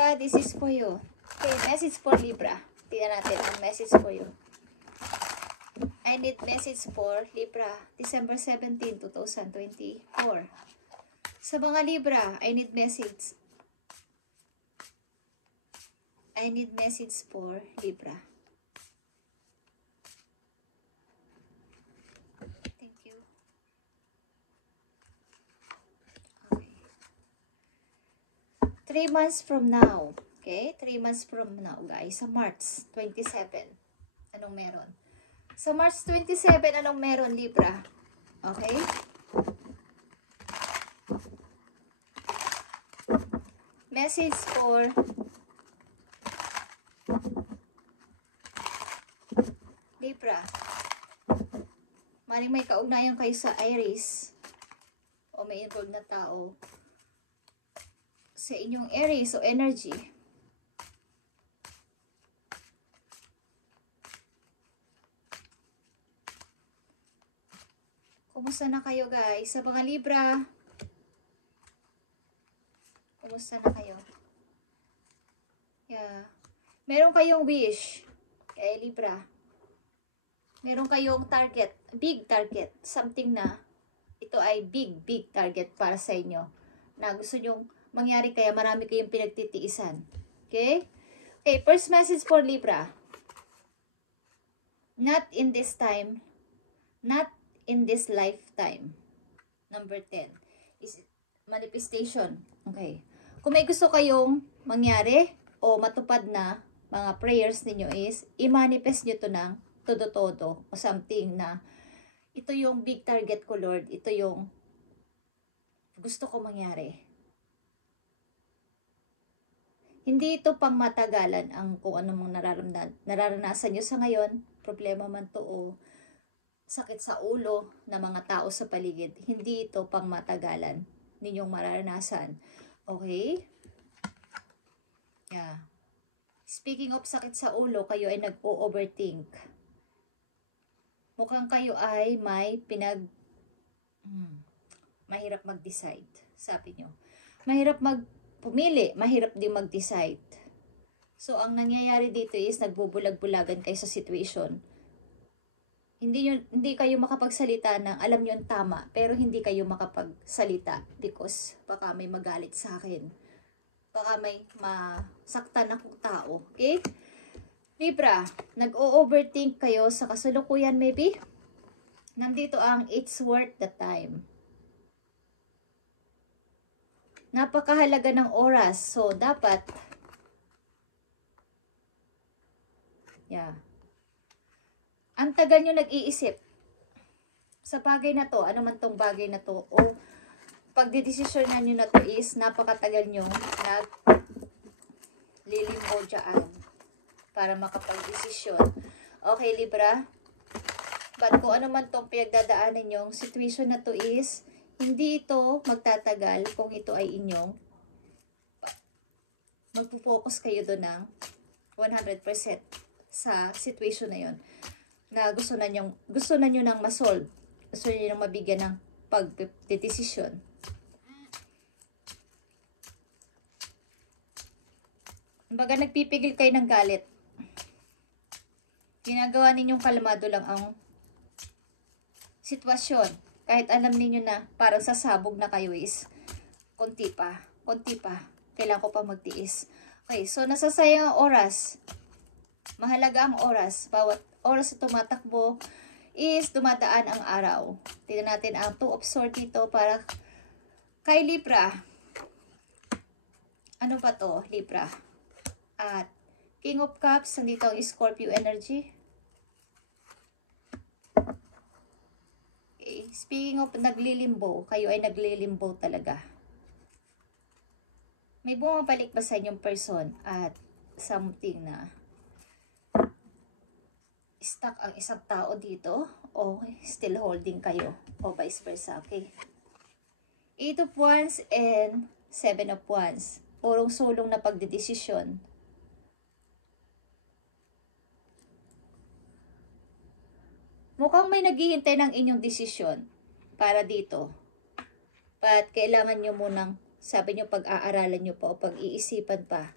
Libra, this is for you. Okay, message for Libra. Tingnan natin ang message for you. I need message for Libra, December 17, 2024. Sa mga Libra, I need message. I need message for Libra. Thank you. Okay. 3 months from now. Okay? 3 months from now, guys. Sa March 27. Anong meron? Sa March 27, anong meron, Libra? Okay? Message for Libra. Maring may kaugnayan kayo sa Aries o may involved na tao sa inyong Aries o energy. Kumusta na kayo, guys? Sa mga Libra, kumusta na kayo? Yeah. Meron kayong wish kay Libra. Meron kayong target, big target, something na ito ay big target para sa inyo na gusto nyong mangyari, kaya marami kayong pinagtitiisan. Okay? Okay, first message for Libra. Not in this time, not in this lifetime. Number 10 is manifestation. Okay. Kung may gusto kayong mangyari o matupad na mga prayers ninyo is, i-manifest nyo to ng todo-todo o something na ito yung big target ko, Lord. Ito yung gusto ko mangyari. Hindi ito pang matagalan ang kung ano mang nararanasan nyo sa ngayon, problema man to o sakit sa ulo ng mga tao sa paligid. Hindi ito pang matagalan ninyong mararanasan. Okay? Yeah. Speaking of sakit sa ulo, kayo ay nag-o-overthink. Mukhang kayo ay may mahirap mag-decide. Sabi nyo. Mahirap pumili, mahirap din mag-decide. So, ang nangyayari dito is nagbubulag-bulagan kayo sa situation. Hindi kayo makapagsalita ng alam nyo ang tama, pero hindi kayo makapagsalita because baka may magalit sa akin. Baka may masaktan akong tao. Okay? Libra, nag-o-overthink kayo sa kasalukuyan maybe. Nandito ang it's worth the time. Napakahalaga ng oras. So, dapat ang tagal nyo nag-iisip sa bagay na to, ano man tong bagay na to, o pagdidesisyonan nyo na to is napakatagal nyo naglilimbo dyan para makapag-desisyon. Okay, Libra? But kung ano man tong pinagdadaanan nyong situation na to is, hindi ito magtatagal kung ito ay inyong magpo-focus kayo doon ng 100% sa situation na yon na gusto na nyo nang ma-solve. Gusto nyo nang mabigyan ng pagdedesisyon. Kumbaga, nagpipigil kayo ng galit. Ginagawa ninyong kalmado lang ang sitwasyon. Kahit alam ninyo na parang sasabog na kayo is, konti pa. Kailangan ko pa magtiis. Okay, so nasasayang ang oras. Mahalaga ang oras. Bawat oras na tumatakbo is dumadaan ang araw. Tingnan natin ang 2 of Swords dito para kay Libra. Ano ba to, Libra? At King of Cups, nandito ang Scorpio energy. Okay. Speaking of naglilimbo, kayo ay naglilimbo talaga. May bumabalik ba sa inyong person at something na stuck ang isang tao dito o still holding kayo o vice versa, okay? 8 of Wands and 7 of Wands. Urong-sulong na pagdedesisyon. Mukhang may naghihintay ng inyong desisyon para dito. But kailangan nyo munang, sabi nyo, pag-aaralan nyo pa o pag-iisipan pa.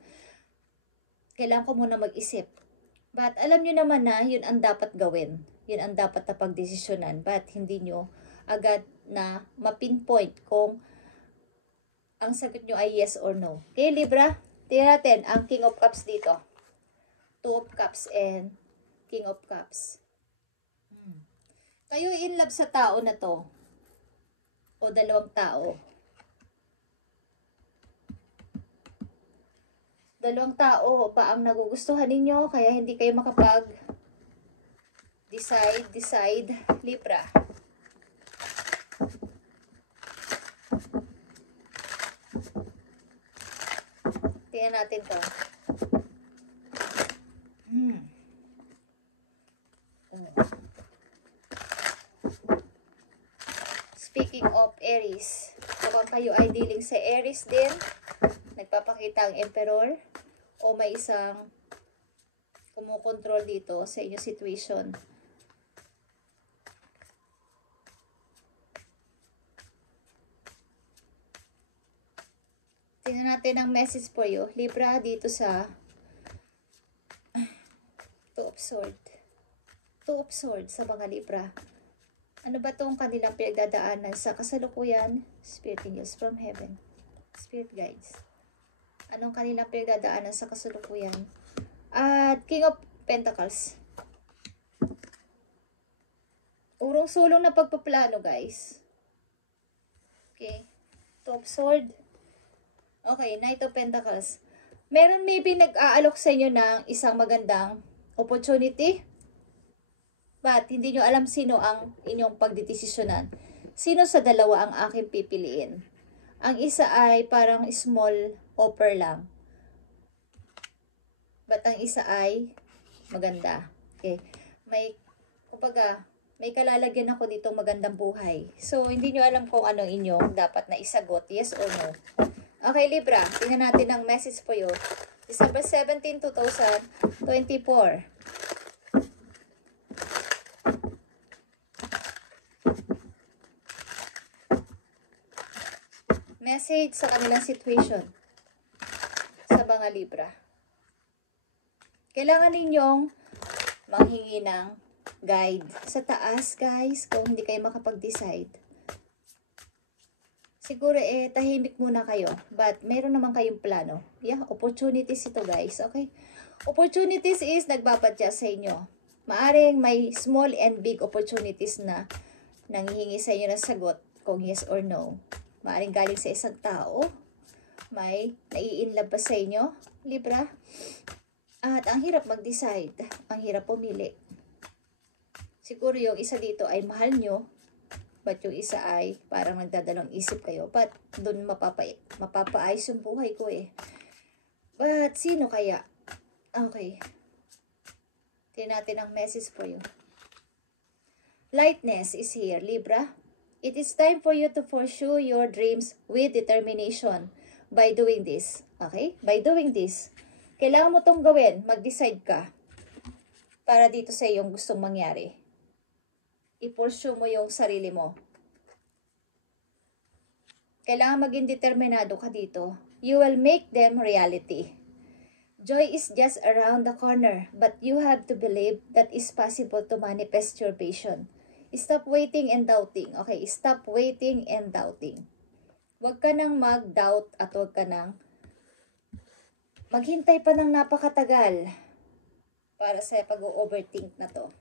kailangan ko muna mag-isip. But alam nyo naman na yun ang dapat gawin. Yun ang dapat na pagdesisyonan. But hindi nyo agad na mapinpoint kung ang sagot nyo ay yes or no. Okay, Libra? Tingnan natin ang King of Cups dito. Two of Cups and King of Cups. Kayo in love sa tao na to. O dalawang tao. Dalawang tao pa ang nagugustuhan ninyo, kaya hindi kayo decide, Libra. Tingnan natin to. Speaking of Aries, kung kayo ay dealing sa Aries din, nagpapakita ang Emperor, o may isang kumukontrol dito sa inyong situation. Tingnan natin ang message for you, Libra, dito sa Two of Swords. Two of Swords sa mga Libra. Ano ba itong kanilang pinagdadaanan sa kasalukuyan? Spirit Angels from Heaven. Spirit Guides. Anong kanilang pinagdadaanan sa kasalukuyan? At King of Pentacles. Urong-sulong na pagpaplano, guys. Okay. Two of Swords. Okay, Knight of Pentacles. Meron maybe nag-aalok sa inyo ng isang magandang opportunity. But hindi nyo alam sino ang inyong pagdidesisyonan. Sino sa dalawa ang aking pipiliin? Ang isa ay parang small offer lang. But ang isa ay maganda. Okay. May kalalagyan ako ditong magandang buhay. So, hindi nyo alam kung anong inyong dapat na isagot. Yes or no. Okay, Libra. Tingnan natin ang message po yun. December 17, 2024. Message sa kanilang situation sa mga Libra. Kailangan ninyong manghingi ng guide sa taas, guys, kung hindi kayo makapag-decide. Siguro tahimik muna kayo, but meron naman kayong plano. Yeah, opportunities ito, guys, okay? Opportunities is nagbabatya sa inyo. Maaring may small and big opportunities na nanghihingi sa inyo ng sagot kung yes or no. Maaring galing sa isang tao, may nai-inlove ba sa inyo, Libra? At ang hirap mag-decide, ang hirap pumili. Siguro yung isa dito ay mahal nyo, but yung isa ay parang nagdadalawang isip kayo. But doon mapapaayos yung buhay ko eh. But sino kaya? Okay. Tingnan natin ang message for you. Lightness is here, Libra. It is time for you to pursue your dreams with determination by doing this. Okay? By doing this. Kailangan mo tong gawin. Mag-decide ka para dito sa iyong gustong mangyari. I-pursue mo yung sarili mo. Kailangan maging determinado ka dito. You will make them reality. Joy is just around the corner, but you have to believe that it's possible to manifest your vision. Stop waiting and doubting. Okay, stop waiting and doubting. Huwag ka nang mag-doubt at huwag ka nang maghintay pa ng napakatagal para sa pag-overthink na to.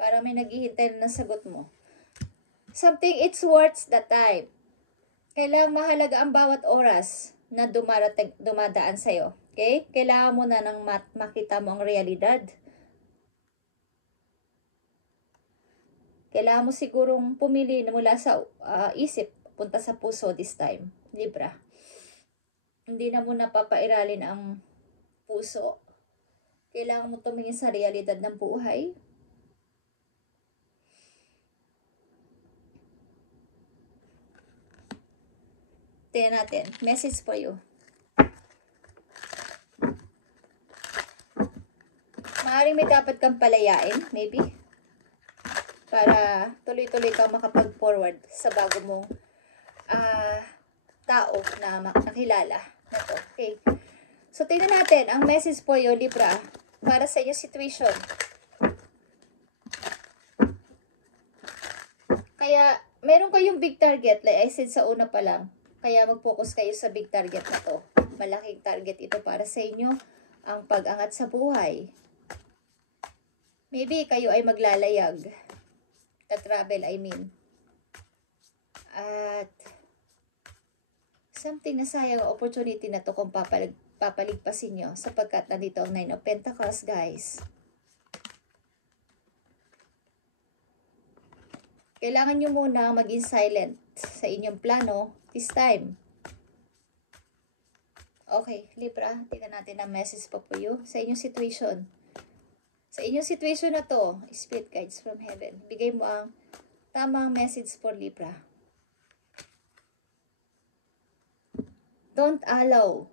Para may naghihintay na ng sagot mo. Something, it's worth the time. Kailangang mahalaga ang bawat oras na dumadaan sa'yo. Okay? Kailangan mo na nang makita mo ang realidad. Kailangan mo sigurong pumili na mula sa isip, punta sa puso this time. Libra. Hindi na mo napapairalin ang puso. Kailangan mo tumingin sa realidad ng buhay. Tingnan natin. Message for you. Maaaring may dapat kang palayain, maybe. Para tuloy-tuloy kang makapag-forward sa bago mong tao na nakilala. Na to. Okay. So, tingnan natin ang message for you, Libra, para sa inyong situation. Kaya, meron kayong big target, like I said sa una pa lang. Kaya mag-focus kayo sa big target na to. Malaking target ito para sa inyo, ang pag-angat sa buhay. Maybe kayo ay maglalayag. Ta-travel, I mean. At something na sayang opportunity na to kung papaligpasin nyo sapagkat nandito ang 9 of Pentacles, guys. Kailangan nyo muna maging silent sa inyong plano this time. Okay, Libra, tingnan natin ang message po po you sa inyong situation. Sa inyong situation na to, Spirit Guides from Heaven, bigay mo ang tamang message for Libra. Don't allow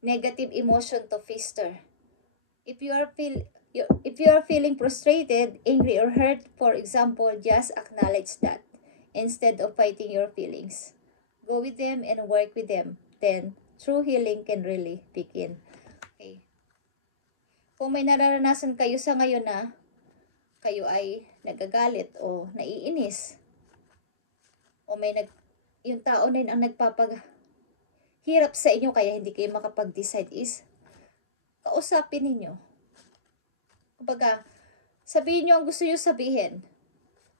negative emotion to fester. If you are feeling frustrated, angry, or hurt, for example, just acknowledge that instead of fighting your feelings. Go with them and work with them. Then, true healing can really begin. Okay. Kung may nararanasan kayo sa ngayon na kayo ay nagagalit o naiinis, o may yung tao na yun ang hirap sa inyo kaya hindi kayo makapag-decide, is kausapin ninyo. Kumbaga, sabihin nyo ang gusto nyo sabihin.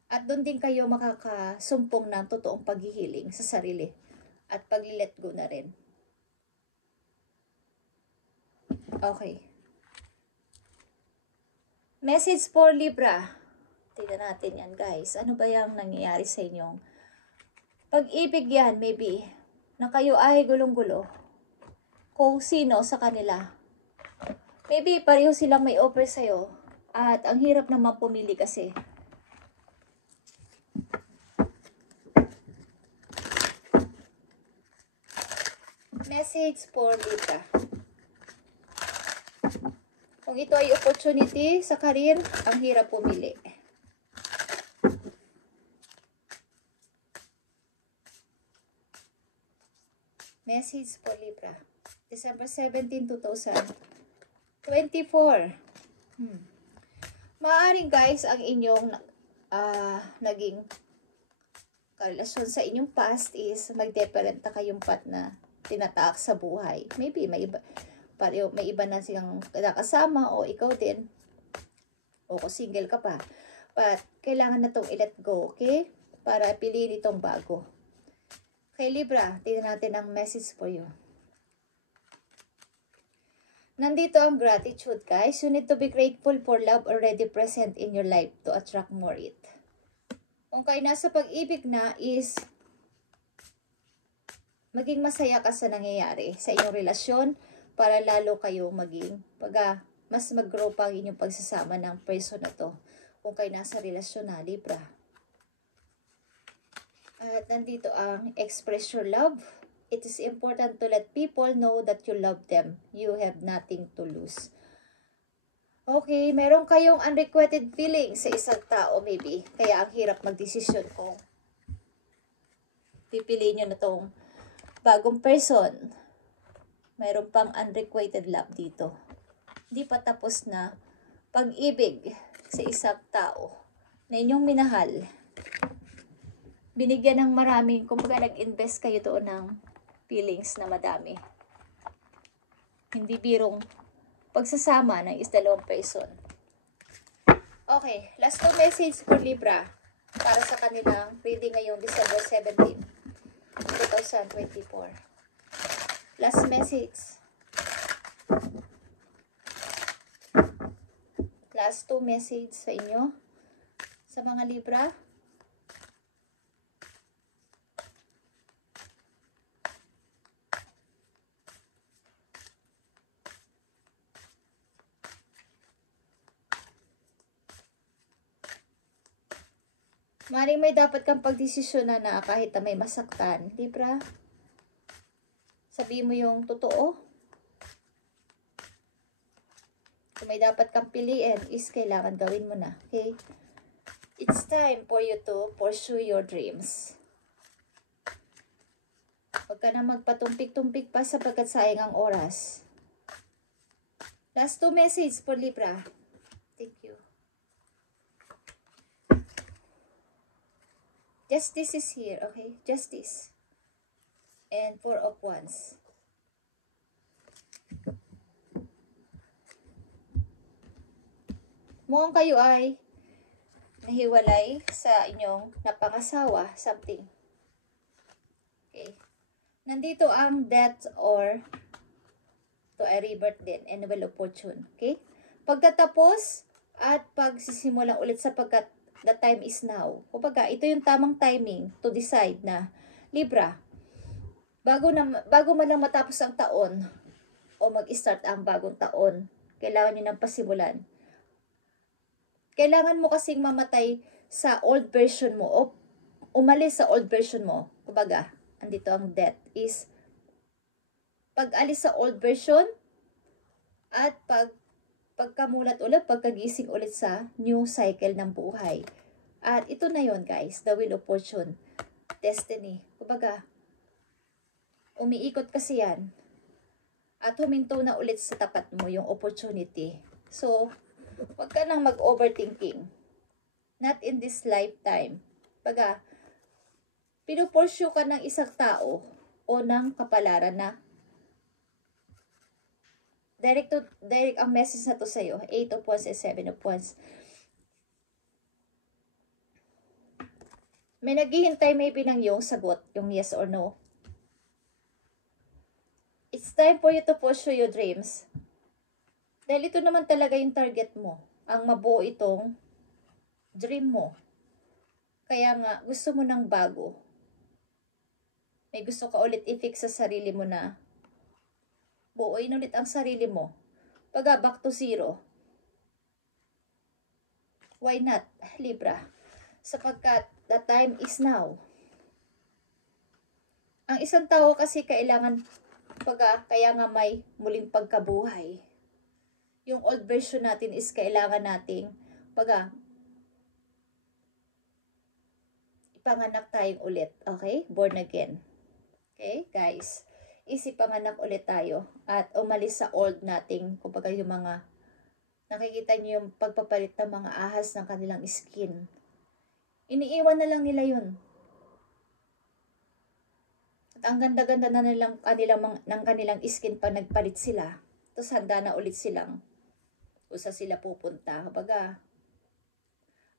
At doon din kayo makakasumpong ng totoong paghihiling sa sarili. At pag-let go na rin. Okay. Message for Libra. Tignan natin yan, guys. Ano ba yung nangyayari sa inyong pag-ibig yan, maybe, na kayo ay gulong-gulo. Kung sino sa kanila. Maybe pareho silang may offer sa'yo. At ang hirap naman pumili kasi. Message for Libra. Kung ito ay opportunity sa career, ang hirap pumili. Message for Libra. December 17, 2024. Maaaring guys, ang inyong naging karelasyon sa inyong past is mag-different na kayong path na tinataak sa buhay. Maybe may iba na silang nakasama o ikaw din. O kung single ka pa. But kailangan na itong i-let go, okay? Para piliin itong bago. Kay Libra, tingnan natin ang message for you. Nandito ang gratitude, guys. You need to be grateful for love already present in your life to attract more it. Kung kayo nasa pag-ibig na is maging masaya ka sa nangyayari sa inyong relasyon para lalo kayo maging mas mag-grow pa ang inyong pagsasama ng person na to. Kung kayo nasa relasyon na, Libra. At nandito ang express your love. It is important to let people know that you love them. You have nothing to lose. Okay, meron kayong unrequited feelings sa isang tao maybe. Kaya ang hirap magdesisyon kung pipiliin nyo na tong bagong person. Meron pang unrequited love dito. Hindi pa tapos na pag-ibig sa isang tao na inyong minahal. Binigyan ng maraming, kumbaga nag-invest kayo doon ng feelings na madami. Hindi birong pagsasama ng dalawang person. Okay, last two message for Libra para sa kanilang reading ngayong December 17, 2024. Last message. Last two message sa inyo, sa mga Libra. Maring may dapat kang pagdesisyonan na kahit na may masaktan. Libra, sabihin mo yung totoo. Kung may dapat kang piliin, is kailangan gawin mo na. Okay? It's time for you to pursue your dreams. Huwag ka na magpatumpik-tumpik pa sapagkat sayang ang oras. Last 2 message for Libra. Thank you. Justice is here, okay? Justice. And 4 of Wands. Mukhang kayo ay nahiwalay sa inyong napangasawa, something. Okay. Nandito ang death or to a rebirth din, and well of fortune. Okay? Pagkatapos at pagsisimulang ulit sapagkat the time is now. Kumbaga, ito yung tamang timing to decide na, Libra, bago man lang matapos ang taon o mag-start ang bagong taon, kailangan nyo nang pasimulan. Kailangan mo kasing mamatay sa old version mo o umalis sa old version mo. Kumbaga, andito ang death is pag-alis sa old version at pagkamulat ulit, pagkagising ulit sa new cycle ng buhay. At ito na yon guys, the wheel of fortune, destiny. Kumbaga, umiikot kasi yan. At huminto na ulit sa tapat mo yung opportunity. So, huwag ka nang mag-overthinking. Not in this lifetime. Kumbaga, pinupursue ka ng isang tao o ng kapalaran na direct ang message na to sa'yo. 8 of Wands and 7 of Wands. May naghihintay maybe ng yung sagot, yung yes or no. It's time for you to pursue your dreams. Dahil ito naman talaga yung target mo. Ang mabuo itong dream mo. Kaya nga, gusto mo ng bago. May gusto ka ulit i-fix sa sarili mo na buuin ulit ang sarili mo. Pagka back to zero. Why not, Libra? Sapagkat the time is now. Ang isang tao kasi kailangan kaya nga may muling pagkabuhay. Yung old version natin is kailangan nating ipanganak tayong ulit. Okay? Born again. Okay, guys? Isipanganak ulit tayo at umalis sa old nating, kumbaga yung mga, nakikita nyo yung pagpapalit ng mga ahas ng kanilang skin. Iniiwan na lang nila yun. At ang ganda-ganda na ng kanilang skin pa nagpalit sila. Tapos handa na ulit silang kung saan sila pupunta. Kumbaga,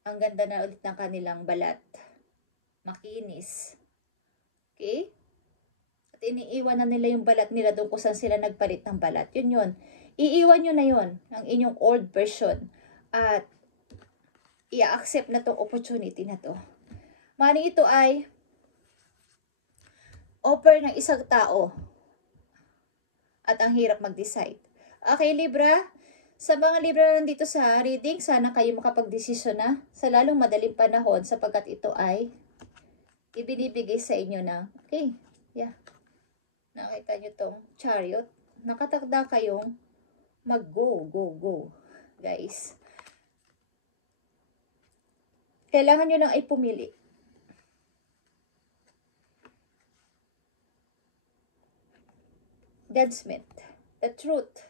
ang ganda na ulit ng kanilang balat. Makinis. Okay? At iniiwan na nila yung balat nila doon kung saan sila nagpalit ng balat. Yun. Iiwan nyo na yun, ang inyong old version. At i-accept na tong opportunity na to. Maring ito ay offer ng isang tao. At ang hirap mag-decide. Okay, Libra? Sa mga Libra na nandito sa reading, sana kayo makapag-desisyon na sa lalong madaling panahon sapagkat ito ay ibinibigay sa inyo na, okay, yeah. Nakita nyo tong Chariot. Nakatakda kayong mag-go, go, guys. Kailangan nyo lang ay pumili. Judgment. The truth.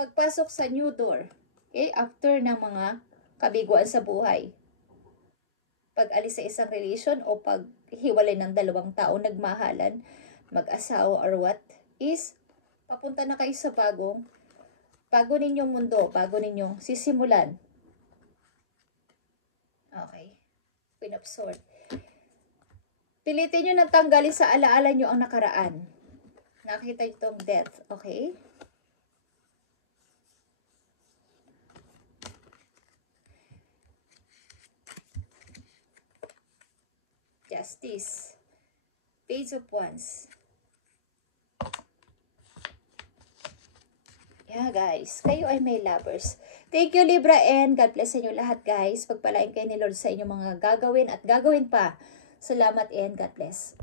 Pagpasok sa new door. Okay? After ng mga kabiguan sa buhay. Pag-alis sa isang relation o paghiwalay ng dalawang tao nagmahalan, mag-asawa or what, is papunta na kayo sa bago ninyong mundo, bago ninyong sisimulan. Okay. Queen of Swords. Pilitin nyo nang tanggalin sa alaala nyo ang nakaraan. Nakita nyo itong death. Okay? Justice. Page of Wands. Yeah, guys. Kayo ay may lovers. Thank you, Libra, and God bless sa inyo lahat, guys. Pagpalain kayo ni Lord sa inyong mga gagawin at gagawin pa. Salamat and God bless.